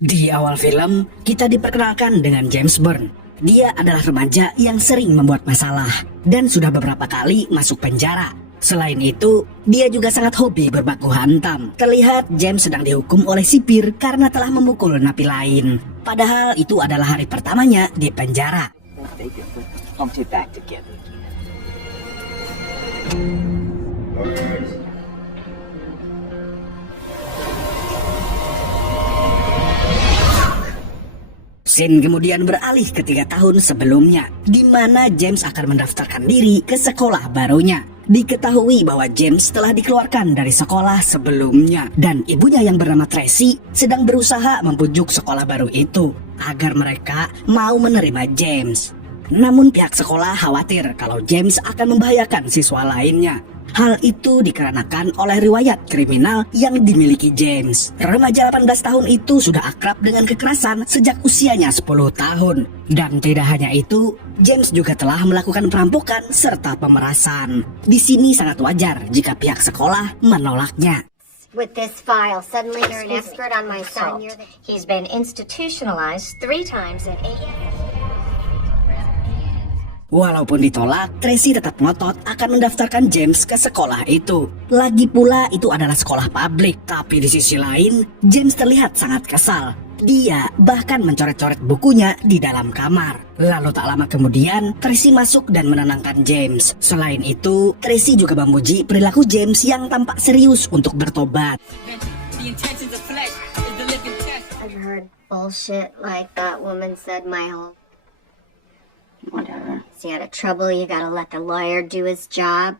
Di awal film, kita diperkenalkan dengan James Bond. Dia adalah remaja yang sering membuat masalah dan sudah beberapa kali masuk penjara. Selain itu, dia juga sangat hobi berbaku hantam. Terlihat James sedang dihukum oleh sipir karena telah memukul napi lain. Padahal itu adalah hari pertamanya di penjara. Scene kemudian beralih ke 3 tahun sebelumnya, di mana James akan mendaftarkan diri ke sekolah barunya. Diketahui bahwa James telah dikeluarkan dari sekolah sebelumnya, dan ibunya yang bernama Tracy sedang berusaha membujuk sekolah baru itu agar mereka mau menerima James. Namun pihak sekolah khawatir kalau James akan membahayakan siswa lainnya. Hal itu dikarenakan oleh riwayat kriminal yang dimiliki James. Remaja 18 tahun itu sudah akrab dengan kekerasan sejak usianya 10 tahun. Dan tidak hanya itu, James juga telah melakukan perampokan serta pemerasan. Di sini sangat wajar jika pihak sekolah menolaknya. With this file, suddenly you're an expert on my son. He's been institutionalized 3 times at 8. Walaupun ditolak, Tracy tetap ngotot akan mendaftarkan James ke sekolah itu. Lagi pula itu adalah sekolah publik, tapi di sisi lain, James terlihat sangat kesal. Dia bahkan mencoret-coret bukunya di dalam kamar. Lalu tak lama kemudian, Tracy masuk dan menenangkan James. Selain itu, Tracy juga memuji perilaku James yang tampak serius untuk bertobat. I've heard bullshit like that woman said my whole... Whatever. See, out of trouble, you gotta let the lawyer do his job.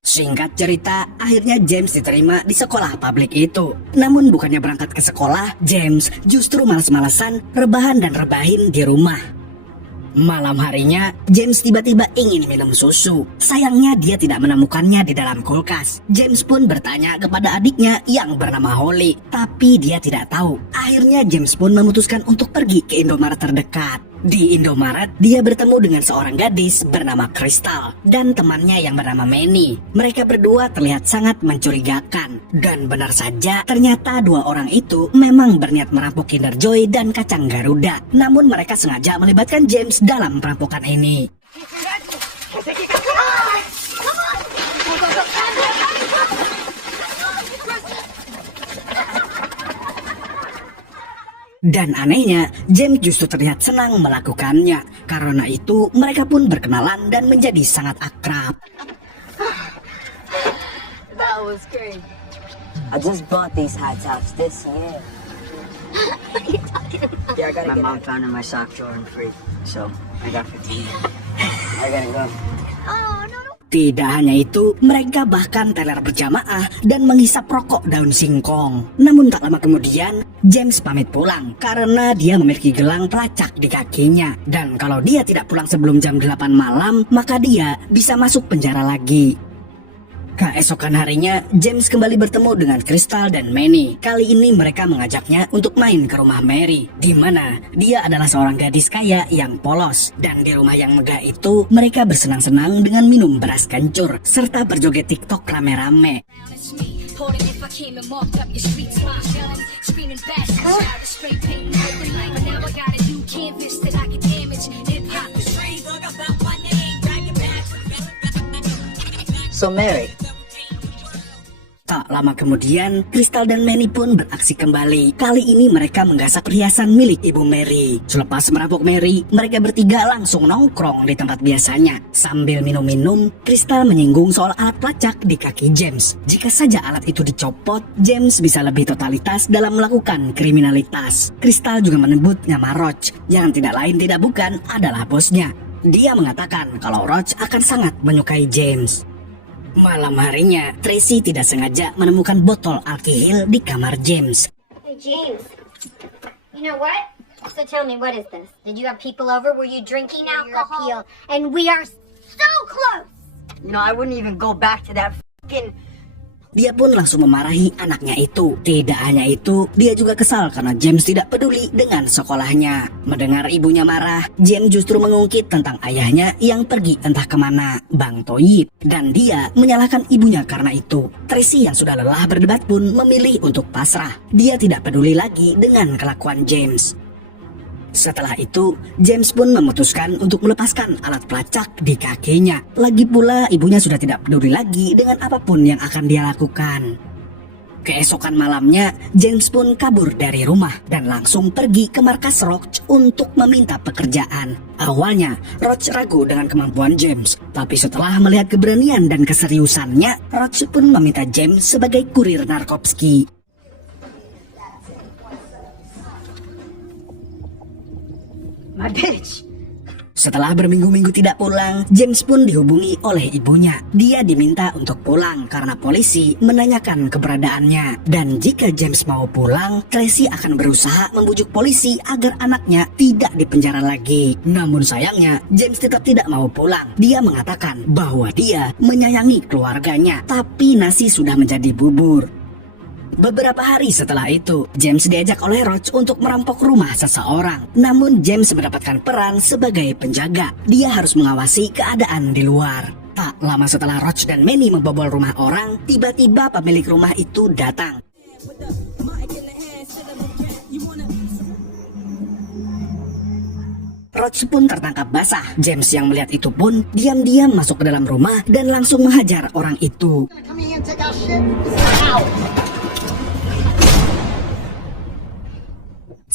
Singkat cerita, akhirnya James diterima di sekolah publik itu. Namun bukannya berangkat ke sekolah, James justru malas-malasan, rebahan dan rebahin di rumah. Malam harinya, James tiba-tiba ingin minum susu. Sayangnya dia tidak menemukannya di dalam kulkas. James pun bertanya kepada adiknya yang bernama Holly, tapi dia tidak tahu. Akhirnya James pun memutuskan untuk pergi ke Indomaret terdekat. Di Indomaret, dia bertemu dengan seorang gadis bernama Crystal dan temannya yang bernama Manny. Mereka berdua terlihat sangat mencurigakan. Dan benar saja, ternyata 2 orang itu memang berniat merampok Kinder Joy dan kacang Garuda. Namun mereka sengaja melibatkan James dalam perampokan ini. Dan anehnya, James justru terlihat senang melakukannya. Karena itu, mereka pun berkenalan dan menjadi sangat akrab. That was great. I just bought these high tops this year. Yeah, I gotta my mom found in my sock drawer and free, so I got 15. I gotta go. Oh, no. Tidak hanya itu, mereka bahkan teler berjamaah dan menghisap rokok daun singkong. Namun tak lama kemudian, James pamit pulang karena dia memiliki gelang pelacak di kakinya. Dan kalau dia tidak pulang sebelum jam 8 malam, maka dia bisa masuk penjara lagi. Keesokan harinya, James kembali bertemu dengan Crystal dan Manny. Kali ini mereka mengajaknya untuk main ke rumah Mary, di mana dia adalah seorang gadis kaya yang polos. Dan di rumah yang megah itu, mereka bersenang-senang dengan minum beras kencur, serta berjoget TikTok rame-rame. So Mary. Tak lama kemudian, Crystal dan Manny pun beraksi kembali. Kali ini mereka menggasak perhiasan milik Ibu Mary. Selepas merampok Mary, mereka bertiga langsung nongkrong di tempat biasanya. Sambil minum-minum, Crystal menyinggung soal alat pelacak di kaki James. Jika saja alat itu dicopot, James bisa lebih totalitas dalam melakukan kriminalitas. Crystal juga menyebut nama Roach, yang tidak lain tidak bukan adalah bosnya. Dia mengatakan kalau Roach akan sangat menyukai James. Malam harinya, Tracy tidak sengaja menemukan botol alkohol di kamar James. Hey, James. You know what? So tell me, what is this? Did you have people over? Were you drinking alcohol? And we are so close! You know, I wouldn't even go back to that fucking Dia pun langsung memarahi anaknya itu. Tidak hanya itu, dia juga kesal karena James tidak peduli dengan sekolahnya. Mendengar ibunya marah, James justru mengungkit tentang ayahnya yang pergi entah kemana, Bang Toyib. Dan dia menyalahkan ibunya karena itu. Tracy yang sudah lelah berdebat pun memilih untuk pasrah. Dia tidak peduli lagi dengan kelakuan James. Setelah itu, James pun memutuskan untuk melepaskan alat pelacak di kakinya. Lagi pula, ibunya sudah tidak peduli lagi dengan apapun yang akan dia lakukan. Keesokan malamnya, James pun kabur dari rumah dan langsung pergi ke markas Roach untuk meminta pekerjaan. Awalnya, Roach ragu dengan kemampuan James, tapi setelah melihat keberanian dan keseriusannya, Roach pun meminta James sebagai kurir Narkovsky. My bitch. Setelah berminggu-minggu tidak pulang, James pun dihubungi oleh ibunya. Dia diminta untuk pulang karena polisi menanyakan keberadaannya. Dan jika James mau pulang, Tracy akan berusaha membujuk polisi agar anaknya tidak dipenjara lagi. Namun sayangnya, James tetap tidak mau pulang. Dia mengatakan bahwa dia menyayangi keluarganya, tapi nasi sudah menjadi bubur. Beberapa hari setelah itu, James diajak oleh Roach untuk merampok rumah seseorang. Namun James mendapatkan peran sebagai penjaga. Dia harus mengawasi keadaan di luar. Tak lama setelah Roach dan Manny membobol rumah orang, tiba-tiba pemilik rumah itu datang. Roach pun tertangkap basah. James yang melihat itu pun diam-diam masuk ke dalam rumah dan langsung menghajar orang itu.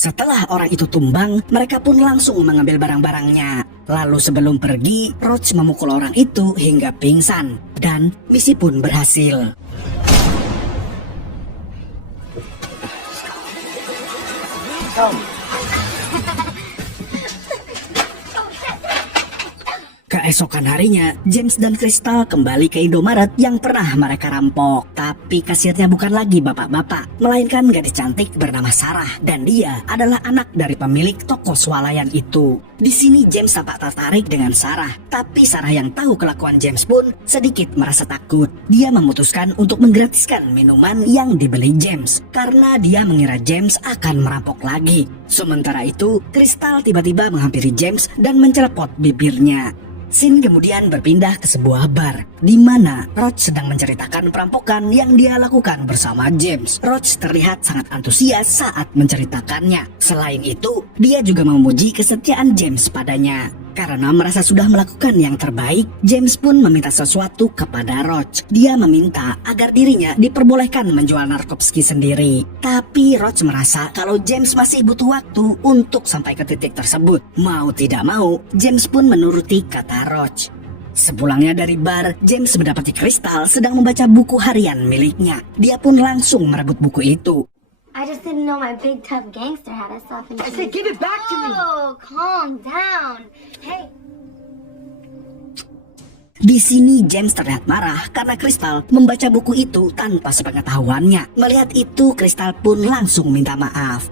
Setelah orang itu tumbang, mereka pun langsung mengambil barang-barangnya. Lalu sebelum pergi, Roach memukul orang itu hingga pingsan. Dan misi pun berhasil. Keesokan harinya, James dan Crystal kembali ke Indomaret yang pernah mereka rampok. Tapi kasirnya bukan lagi bapak-bapak, melainkan gadis cantik bernama Sarah. Dan dia adalah anak dari pemilik toko swalayan itu. Di sini James tampak tertarik dengan Sarah. Tapi Sarah yang tahu kelakuan James pun sedikit merasa takut. Dia memutuskan untuk menggratiskan minuman yang dibeli James, karena dia mengira James akan merampok lagi. Sementara itu, Crystal tiba-tiba menghampiri James dan mencelepot bibirnya. Scene kemudian berpindah ke sebuah bar, di mana Roach sedang menceritakan perampokan yang dia lakukan bersama James. Roach terlihat sangat antusias saat menceritakannya. Selain itu, dia juga memuji kesetiaan James padanya. Karena merasa sudah melakukan yang terbaik, James pun meminta sesuatu kepada Roach. Dia meminta agar dirinya diperbolehkan menjual Narkovsky sendiri. Tapi Roach merasa kalau James masih butuh waktu untuk sampai ke titik tersebut. Mau tidak mau, James pun menuruti kata Roach. Sepulangnya dari bar, James mendapati Crystal sedang membaca buku harian miliknya. Dia pun langsung merebut buku itu. I just didn't know my big tough gangster had us off in I said, give it back to me. Oh, calm down. Hey. Di sini James terlihat marah karena Crystal membaca buku itu tanpa sepengetahuannya. Melihat itu, Crystal pun langsung minta maaf.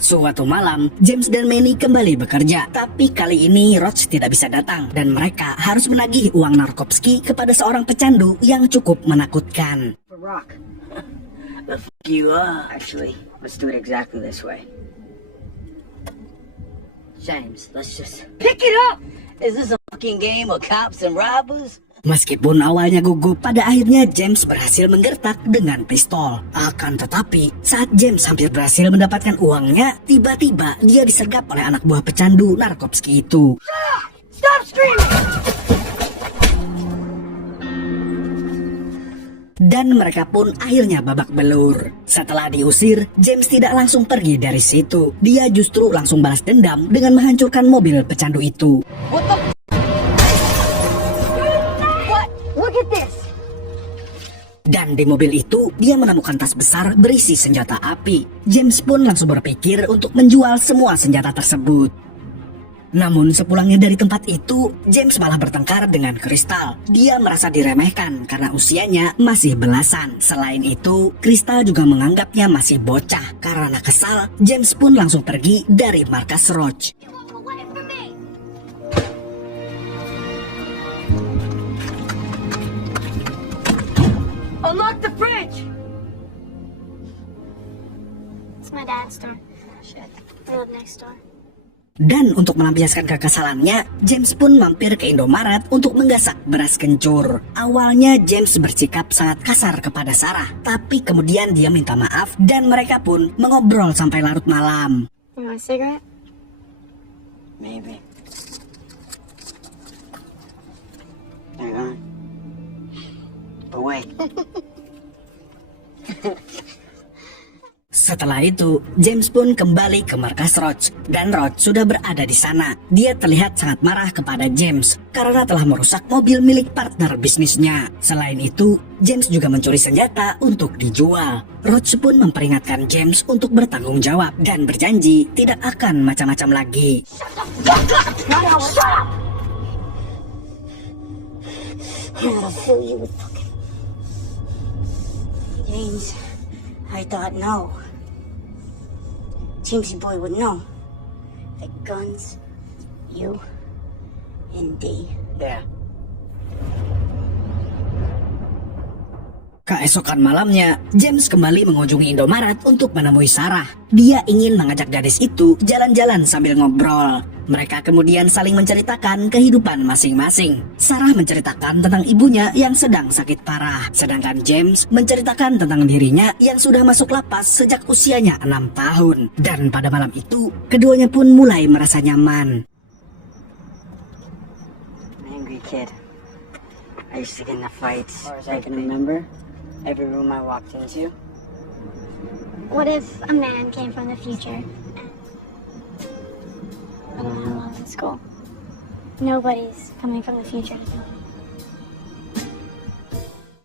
Suatu malam, James dan Manny kembali bekerja. Tapi kali ini Roach tidak bisa datang dan mereka harus menagih uang Narkovsky kepada seorang pecandu yang cukup menakutkan. Rock. The fuck you are. Actually, let's do it exactly this way. James, let's just pick it up. Is this a fucking game of cops and robbers? Meskipun awalnya gugup, pada akhirnya James berhasil menggertak dengan pistol. Akan tetapi, saat James hampir berhasil mendapatkan uangnya, tiba-tiba dia disergap oleh anak buah pecandu Narkovsky itu. Stop screaming! Dan mereka pun akhirnya babak belur. Setelah diusir, James tidak langsung pergi dari situ. Dia justru langsung balas dendam dengan menghancurkan mobil pecandu itu. What the? What? Look at this! Dan di mobil itu, dia menemukan tas besar berisi senjata api. James pun langsung berpikir untuk menjual semua senjata tersebut. Namun sepulangnya dari tempat itu, James malah bertengkar dengan Crystal. Dia merasa diremehkan karena usianya masih belasan. Selain itu, Crystal juga menganggapnya masih bocah. Karena kesal, James pun langsung pergi dari markas Roach. Unlock the fridge! dad's store. Shit. I live next door. Dan untuk melampiaskan kekesalannya, James pun mampir ke Indomaret untuk menggasak beras kencur. Awalnya James bersikap sangat kasar kepada Sarah, tapi kemudian dia minta maaf dan mereka pun mengobrol sampai larut malam. You want a cigarette? Maybe. Hang on. But wait. Setelah itu, James pun kembali ke markas Roach dan Roach sudah berada di sana. Dia terlihat sangat marah kepada James karena telah merusak mobil milik partner bisnisnya. Selain itu, James juga mencuri senjata untuk dijual. Roach pun memperingatkan James untuk bertanggung jawab dan berjanji tidak akan macam-macam lagi. I'll fill you with fucking... James, I thought no. Jamesy boy would know. The guns, you, and D. Yeah. Keesokan malamnya, James kembali mengunjungi Indomaret untuk menemui Sarah. Dia ingin mengajak gadis itu jalan-jalan sambil ngobrol. Mereka kemudian saling menceritakan kehidupan masing-masing. Sarah menceritakan tentang ibunya yang sedang sakit parah, sedangkan James menceritakan tentang dirinya yang sudah masuk lapas sejak usianya 6 tahun. Dan pada malam itu, keduanya pun mulai merasa nyaman. Angry kid. I used to get into fights. As far as I can remember, every room I walked into. What if a man came from the future? I don't know well in school. Nobody's coming from the future.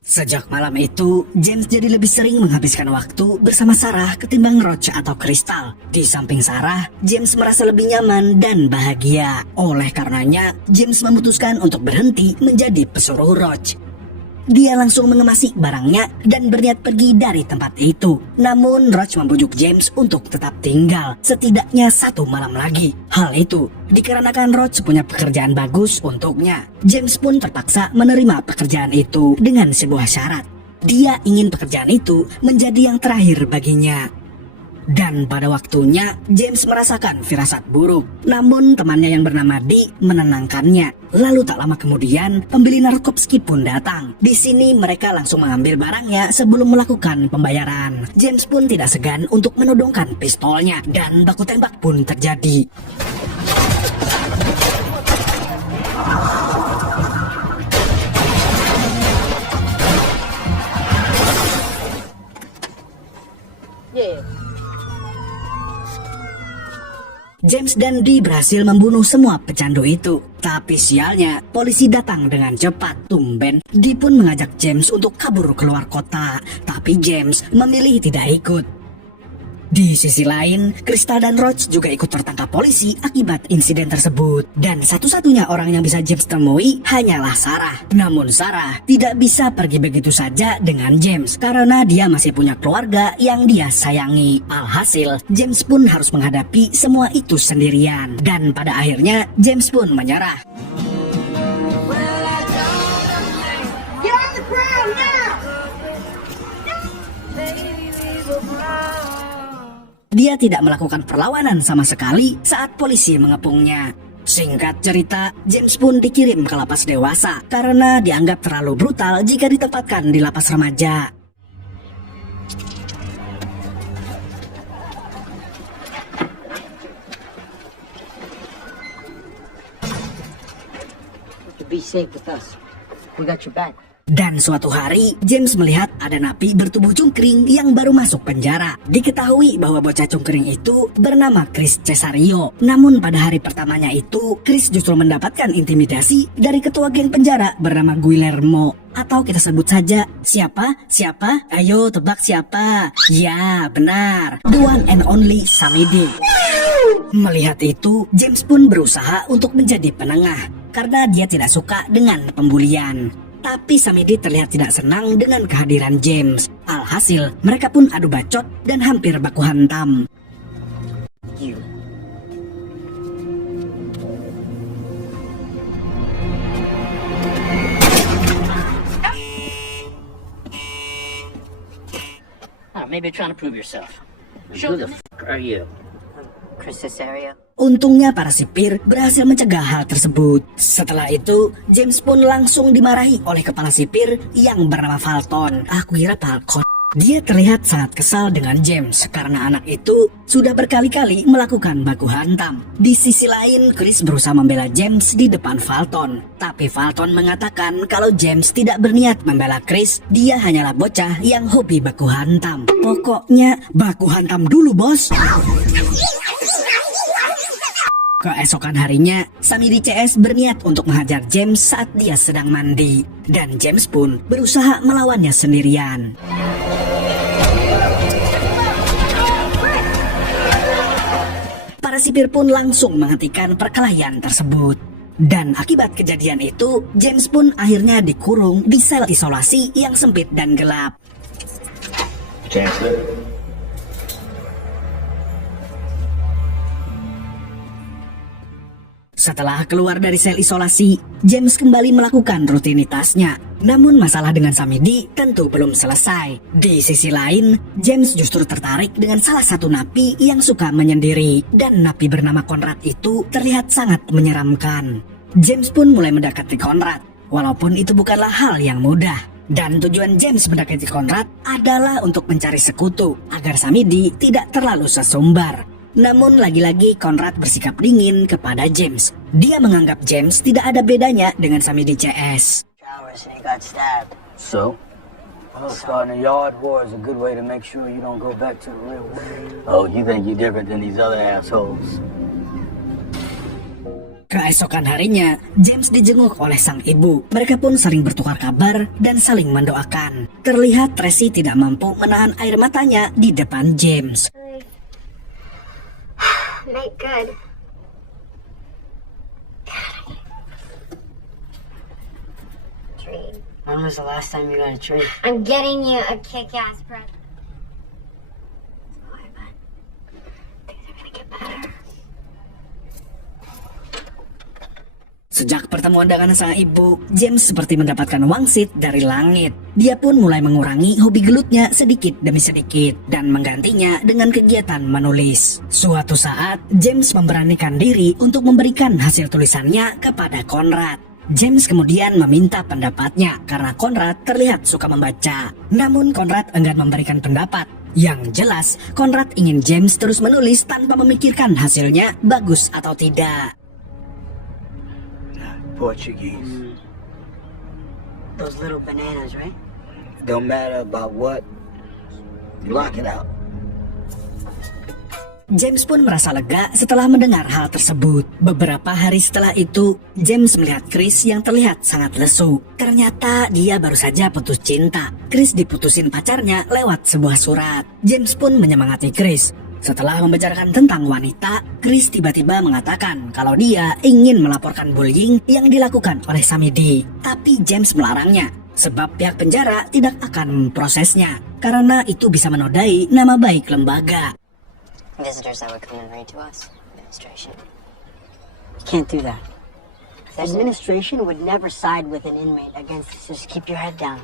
Sejak malam itu, James jadi lebih sering menghabiskan waktu bersama Sarah ketimbang Roach atau Crystal. Di samping Sarah, James merasa lebih nyaman dan bahagia. Oleh karenanya, James memutuskan untuk berhenti menjadi pesuruh Roach. Dia langsung mengemasi barangnya dan berniat pergi dari tempat itu. Namun Roach membujuk James untuk tetap tinggal setidaknya 1 malam lagi. Hal itu dikarenakan Roach punya pekerjaan bagus untuknya. James pun terpaksa menerima pekerjaan itu dengan sebuah syarat. Dia ingin pekerjaan itu menjadi yang terakhir baginya. Dan pada waktunya, James merasakan firasat buruk. Namun temannya yang bernama Dee menenangkannya. Lalu tak lama kemudian, pembeli Narkovsky pun datang. Di sini mereka langsung mengambil barangnya sebelum melakukan pembayaran. James pun tidak segan untuk menodongkan pistolnya dan baku tembak pun terjadi. James dan Dee berhasil membunuh semua pecandu itu. Tapi sialnya, polisi datang dengan cepat. Tumben, Dee pun mengajak James untuk kabur keluar kota. Tapi James memilih tidak ikut. Di sisi lain, Crystal dan Roach juga ikut tertangkap polisi akibat insiden tersebut. Dan satu-satunya orang yang bisa James temui hanyalah Sarah. Namun Sarah tidak bisa pergi begitu saja dengan James karena dia masih punya keluarga yang dia sayangi. Alhasil, James pun harus menghadapi semua itu sendirian. Dan pada akhirnya, James pun menyerah. Get on the ground now! Dia tidak melakukan perlawanan sama sekali saat polisi mengepungnya. Singkat cerita, James pun dikirim ke lapas dewasa karena dianggap terlalu brutal jika ditempatkan di lapas remaja. Be safe with us. We got your back. Dan suatu hari, James melihat ada napi bertubuh cungkring yang baru masuk penjara. Diketahui bahwa bocah cungkring itu bernama Chris Cesario. Namun pada hari pertamanya itu, Chris justru mendapatkan intimidasi dari ketua geng penjara bernama Guillermo. Atau kita sebut saja, siapa? Siapa? Ayo tebak siapa? Ya, benar. The one and only Samidi. Melihat itu, James pun berusaha untuk menjadi penengah karena dia tidak suka dengan pembulian. Tapi Samidi terlihat tidak senang dengan kehadiran James. Alhasil, mereka pun adu bacot dan hampir baku hantam. You. Maybe you're trying to prove yourself. Who the fuck are you? Chris Cesario. Untungnya para sipir berhasil mencegah hal tersebut. Setelah itu, James pun langsung dimarahi oleh kepala sipir yang bernama Falcon. Aku kira Falcon. Dia terlihat sangat kesal dengan James karena anak itu sudah berkali-kali melakukan baku hantam. Di sisi lain, Chris berusaha membela James di depan Falcon. Tapi Falcon mengatakan kalau James tidak berniat membela Chris, dia hanyalah bocah yang hobi baku hantam. Pokoknya baku hantam dulu, bos. Keesokan harinya, Samidi CS berniat untuk menghajar James saat dia sedang mandi. Dan James pun berusaha melawannya sendirian. Para sipir pun langsung menghentikan perkelahian tersebut. Dan akibat kejadian itu, James pun akhirnya dikurung di sel isolasi yang sempit dan gelap. Setelah keluar dari sel isolasi, James kembali melakukan rutinitasnya. Namun masalah dengan Samidi tentu belum selesai. Di sisi lain, James justru tertarik dengan salah satu napi yang suka menyendiri. Dan napi bernama Conrad itu terlihat sangat menyeramkan. James pun mulai mendekati Conrad, walaupun itu bukanlah hal yang mudah. Dan tujuan James mendekati Conrad adalah untuk mencari sekutu, agar Samidi tidak terlalu sesumbar. Namun lagi-lagi Conrad bersikap dingin kepada James. Dia menganggap James tidak ada bedanya dengan Samidi CS. Showers and he got stabbed. So? Well, starting a yard war is a good way to make sure you don't go back to the real world. Oh, you think you're different than these other assholes? Keesokan harinya, James dijenguk oleh sang ibu. Mereka pun saling bertukar kabar dan saling mendoakan. Terlihat Tracy tidak mampu menahan air matanya di depan James. Make good. Tree. When was the last time you got a tree? I'm getting you a kick-ass present. Boy, but things are gonna get better. Sejak pertemuan dengan sang ibu, James seperti mendapatkan wangsit dari langit. Dia pun mulai mengurangi hobi gelutnya sedikit demi sedikit dan menggantinya dengan kegiatan menulis. Suatu saat, James memberanikan diri untuk memberikan hasil tulisannya kepada Conrad. James kemudian meminta pendapatnya karena Conrad terlihat suka membaca. Namun Conrad enggan memberikan pendapat. Yang jelas, Conrad ingin James terus menulis tanpa memikirkan hasilnya bagus atau tidak. Portuguese. Those little bananas, right? Don't matter about what. Block it out. James pun merasa lega setelah mendengar hal tersebut. Beberapa hari setelah itu, James melihat Chris yang terlihat sangat lesu. Ternyata dia baru saja putus cinta. Chris diputusin pacarnya lewat sebuah surat. James pun menyemangati Chris. Setelah membicarakan tentang wanita, Chris tiba-tiba mengatakan kalau dia ingin melaporkan bullying yang dilakukan oleh Samidi. Tapi James melarangnya, sebab pihak penjara tidak akan memprosesnya, karena itu bisa menodai nama baik lembaga. Visitors that would come and read to us. Administration. You can't do that. The administration would never side with an inmate against. Just keep your head down.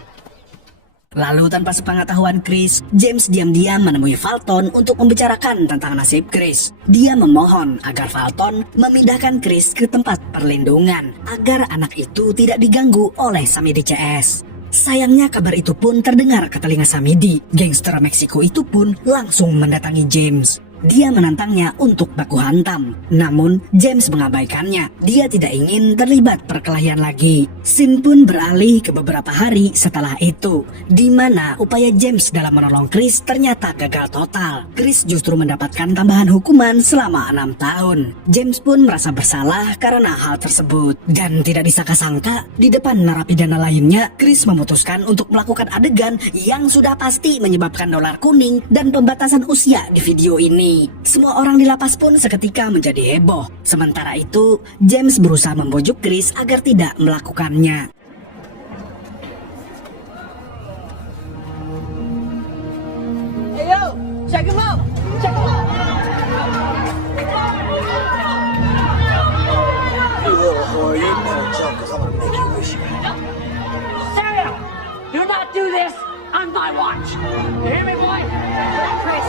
Lalu tanpa sepengetahuan Chris, James diam-diam menemui Falcon untuk membicarakan tentang nasib Chris. Dia memohon agar Falcon memindahkan Chris ke tempat perlindungan agar anak itu tidak diganggu oleh Samidi CS. Sayangnya kabar itu pun terdengar ke telinga Samidi. Gangster Meksiko itu pun langsung mendatangi James. Dia menantangnya untuk baku hantam. Namun James mengabaikannya. Dia tidak ingin terlibat perkelahian lagi. Scene pun beralih ke beberapa hari setelah itu, di mana upaya James dalam menolong Chris ternyata gagal total. Chris justru mendapatkan tambahan hukuman selama 6 tahun. James pun merasa bersalah karena hal tersebut. Dan tidak disangka-sangka, di depan narapidana lainnya, Chris memutuskan untuk melakukan adegan yang sudah pasti menyebabkan dolar kuning dan pembatasan usia di video ini. Semua orang di lapas pun seketika menjadi heboh. Sementara itu, James berusaha membujuk Chris agar tidak melakukannya. Hey yo, check him out! Check him out! You little whore, you better jump, cause I'm gonna make you wish you had. Sarah! Do not do this on my watch! You hear me, boy? Chris,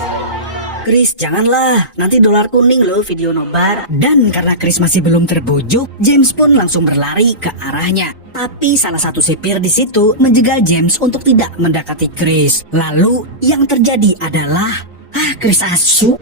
Chris, janganlah, nanti dolar kuning loh video nobar. Dan karena Chris masih belum terbujuk, James pun langsung berlari ke arahnya. Tapi salah satu sipir di situ menjegal James untuk tidak mendekati Chris. Lalu yang terjadi adalah, Chris asu.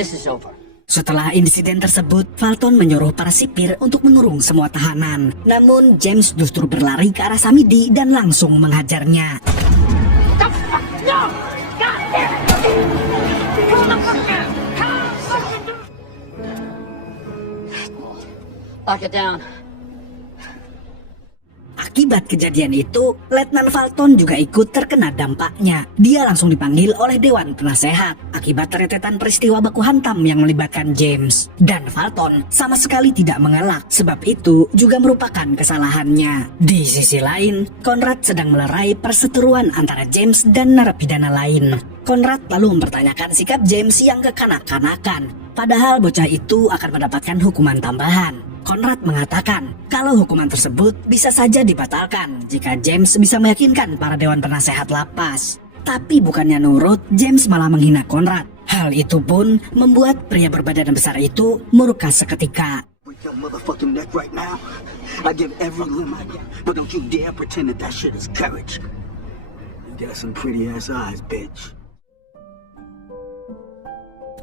This is over. Setelah insiden tersebut, Fulton menyuruh para sipir untuk mengurung semua tahanan. Namun James justru berlari ke arah Samidi dan langsung menghajarnya. Lock it down. Akibat kejadian itu, Letnan Fulton juga ikut terkena dampaknya. Dia langsung dipanggil oleh Dewan Penasehat akibat rentetan peristiwa baku hantam yang melibatkan James. Dan Fulton sama sekali tidak mengelak, sebab itu juga merupakan kesalahannya. Di sisi lain, Conrad sedang melerai perseteruan antara James dan narapidana lain. Conrad lalu mempertanyakan sikap James yang kekanak-kanakan, padahal bocah itu akan mendapatkan hukuman tambahan. Conrad mengatakan kalau hukuman tersebut bisa saja dibatalkan jika James bisa meyakinkan para dewan penasehat lapas. Tapi bukannya nurut, James malah menghina Conrad. Hal itu pun membuat pria berbadan besar itu murka seketika. Break your motherfucking neck right now. I give every limb I got, but don't you dare pretend that shit is courage. You got some pretty ass eyes, bitch.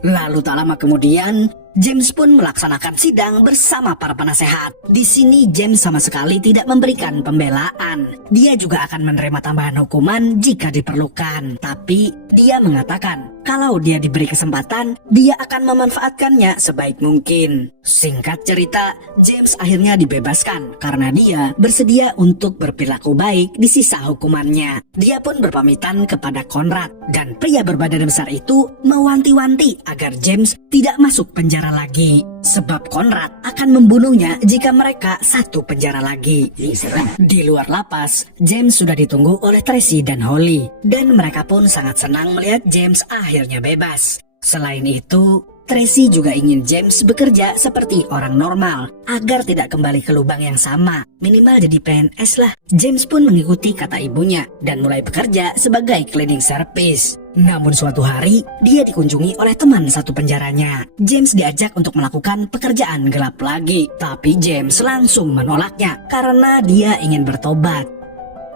Lalu tak lama kemudian, James pun melaksanakan sidang bersama para penasehat. Di sini James sama sekali tidak memberikan pembelaan. Dia juga akan menerima tambahan hukuman jika diperlukan. Tapi dia mengatakan kalau dia diberi kesempatan, dia akan memanfaatkannya sebaik mungkin. Singkat cerita, James akhirnya dibebaskan karena dia bersedia untuk berperilaku baik di sisa hukumannya. Dia pun berpamitan kepada Conrad, dan pria berbadan besar itu mewanti-wanti agar James tidak masuk penjara lagi, sebab Conrad akan membunuhnya jika mereka satu penjara lagi. Di luar lapas, James sudah ditunggu oleh Tracy dan Holly, dan mereka pun sangat senang melihat James akhirnya bebas. Selain itu, Tracy juga ingin James bekerja seperti orang normal agar tidak kembali ke lubang yang sama, minimal jadi PNS lah. James pun mengikuti kata ibunya dan mulai bekerja sebagai cleaning service. Namun suatu hari, dia dikunjungi oleh teman satu penjaranya. James diajak untuk melakukan pekerjaan gelap lagi, tapi James langsung menolaknya karena dia ingin bertobat.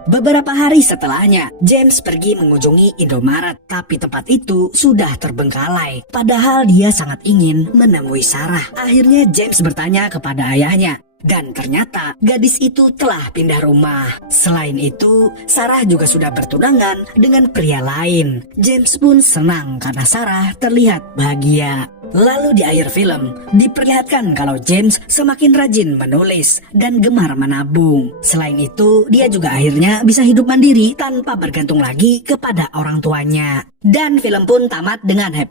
Beberapa hari setelahnya, James pergi mengunjungi Indomaret, tapi tempat itu sudah terbengkalai. Padahal dia sangat ingin menemui Sarah. Akhirnya James bertanya kepada ayahnya, dan ternyata gadis itu telah pindah rumah. Selain itu, Sarah juga sudah bertunangan dengan pria lain. James pun senang karena Sarah terlihat bahagia. Lalu di akhir film, diperlihatkan kalau James semakin rajin menulis dan gemar menabung. Selain itu, dia juga akhirnya bisa hidup mandiri tanpa bergantung lagi kepada orang tuanya. Dan film pun tamat dengan happy